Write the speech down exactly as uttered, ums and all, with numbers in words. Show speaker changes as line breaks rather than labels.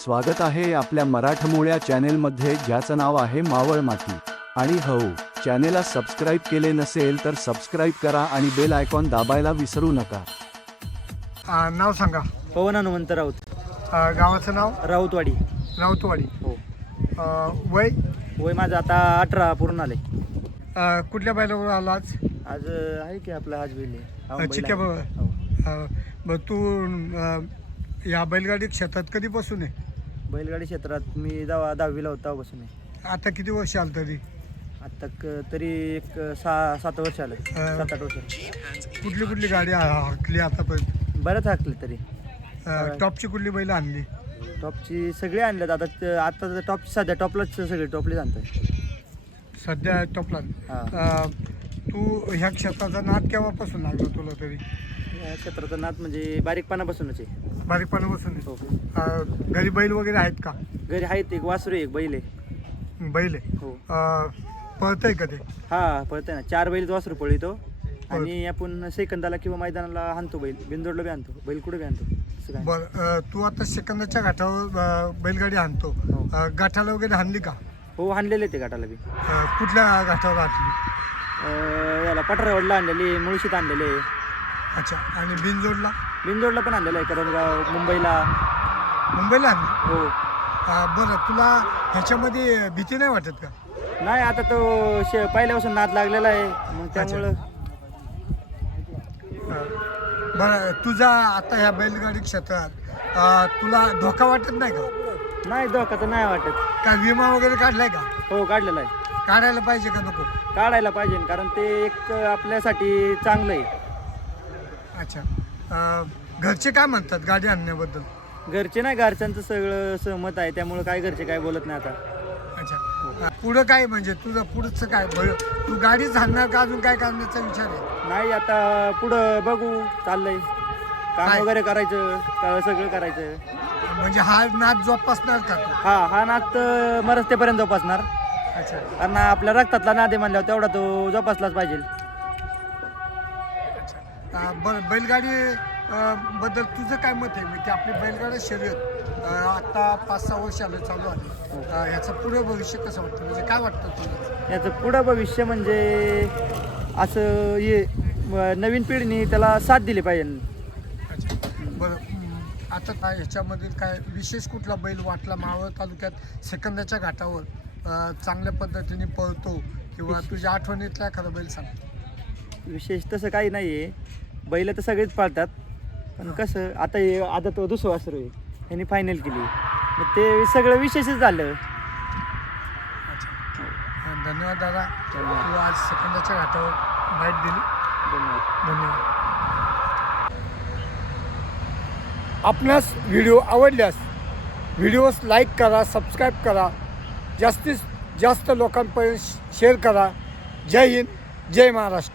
स्वागत आहे आपल्या मराठमोळ्या चॅनेलमध्ये, ज्याचं नाव आहे मावळ माती. आणि हो, चॅनेलला सबस्क्राईब केले नसेल तर सबस्क्राईब करा आणि बेल आयकॉन दाबायला विसरू नका.
आ, नाव सांगा.
पवन हनुमंत राऊत.
आ, गावाचं नाव
राऊतवाडी.
राऊतवाडी.
हो.
आ, वय
वय माझं आता अठरा पूर्ण आले.
आ, कुठल्या बैलावर आला आज?
आज अं, आहे की आपला आज बैल आहे. हा, बैल
चिक्या
आहे.
बरोबर.
हो.
आ, ब तू आ, या बैलगाडी क्षेत्रात कधीपासून आहे?
बैलगाडी क्षेत्रात मी जेव्हा दहावीला होता तेव्हापासून आहे.
आता किती वर्ष आलं तरी?
आता क- तरी एक सहा सात वर्ष आलं.
अं,
सात आठ वर्ष
कुठली कुठली गाडी हा- हाकली आतापर्यंत?
बरंच हाकले तरी.
आ, टॉपची कुठली बैल आणली?
टॉपची सगळी आणल्यात आता. त- आता तर टॉप सध्या टॉपलाच सगळे टॉपलेच आणतात
सध्या टॉपला.
हा.
आ, तू ह्या क्षेत्राचा नाद केव्हापासून लागला तुला तरी?
या क्षेत्राचं नाद म्हणजे बारीकपणापासूनच आहे.
बारीकपणापासून आहे.
हो.
आ, घरी बैल वगैरे आहेत का?
घरी आहेत एक वासरू आहे, एक बैल आहे.
बैल आहे.
हो.
आ, पळतंय का ते?
हा पळतंय ना. चार बैल वासरू पळतो आणि आपण सेकंदाला किंवा मैदानाला हाणतो बैल. बिंदोडला बी आणतो बैल, कुठे बी आणतो. असं काय.
बर अ, तू आता सेकंदाच्या घाटावर अ, बैलगाडी आणतो.
हो.
अ, घाटाला वगैरे हाणली का?
हो, हाणलेले ते घाटाला बी.
अ, कुठल्या घाटावर हाणली?
अं, याला पठारावडला आणलेली, मुळशीत आणलेले,
अच्छा. आणि बिनजोडला?
बिंदोडला पण आणलेलं आहे, करंजगाव, मुंबईला.
मुंबईला आणली?
हो.
अ, बरं, तुला ह्याच्यामध्ये भीती नाही वाटत का?
नाही, आता तो शे पहिल्यापासून नाद लागलेला आहे मग त्यामुळं.
अ, बरं, तुझा आता ह्या बैलगाडी क्षेत्रात अ, तुला धोका वाटत नाही का?
नाही, धोका तर नाही वाटत.
का विमा वगैरे काढलाय का?
हो, काढलेला आहे.
काढायला पाहिजे का नको?
काढायला पाहिजे कारण ते एक आपल्यासाठी चांगलं आहे.
अच्छा. अ, घरचे काय म्हणतात गाडी आणण्याबद्दल?
घरचे नाही, घरच्यांचं सगळं सहमत आहे त्यामुळं काय घरचे काय बोलत नाही आता.
अच्छा. अ, पुढं काय म्हणजे तुझं पुढचं काय? ब- तू गाडीच आणणार का अजून काय करण्याचा विचार आहे?
नाही, आता पुढं बघू, चाललंय काम
काय?
वगैरे करायचं, का- सगळं करायचं.
म्हणजे हा नाद जोपासणार का तू?
हा हा नाद तर मरस्तेपर्यंत जोपासणार.
अच्छा.
कारण आपल्या रक्तातला नाद आहे म्हणल्यावर तेवढा तो जोपासलाच पाहिजे.
अ, बरं, बैलगाडी अ, बद्दल तुझं काय मत आहे? म्हणजे आपली बैलगाडी शर्यत अ, आता पाच सहा वर्षाला चालू आहे. अ, ह्याचं पुढं भविष्य कसं वाटतं? म्हणजे काय वाटतं तुला?
याचं पुढं भविष्य म्हणजे असं ये म- नवीन पिढीने त्याला साथ दिली पाहिजे.
अच्छा. बरं, हं, आता काय ह्याच्यामध्ये काय विशेष कुठला बैल वाटला मावळ तालुक्यात सेकंदाच्या घाटावर अ, चांगल्या पद्धतीने पळतो किंवा तुझ्या आठवणीतला एखादा बैल सांग?
विशेष तसं काही नाही आहे. बैल तर सगळेच पाळतात पण कसं आता हे आता तो दुसरं वासरू आहे, ह्यांनी फायनल केली मग ते सगळं विशेषच झालं.
अच्छा. अ, धन्यवाद दादा. तू आज सेकंदाच्या घाटावर बाईट दिली.
धन्यवाद.
धन्यवाद. आपणास व्हिडिओ आवडल्यास व्हिडिओस लाईक करा, सबस्क्राईब करा, जास्तीत जास्त लोकांपर्यंत शेअर करा. जय हिंद, जय महाराष्ट्र.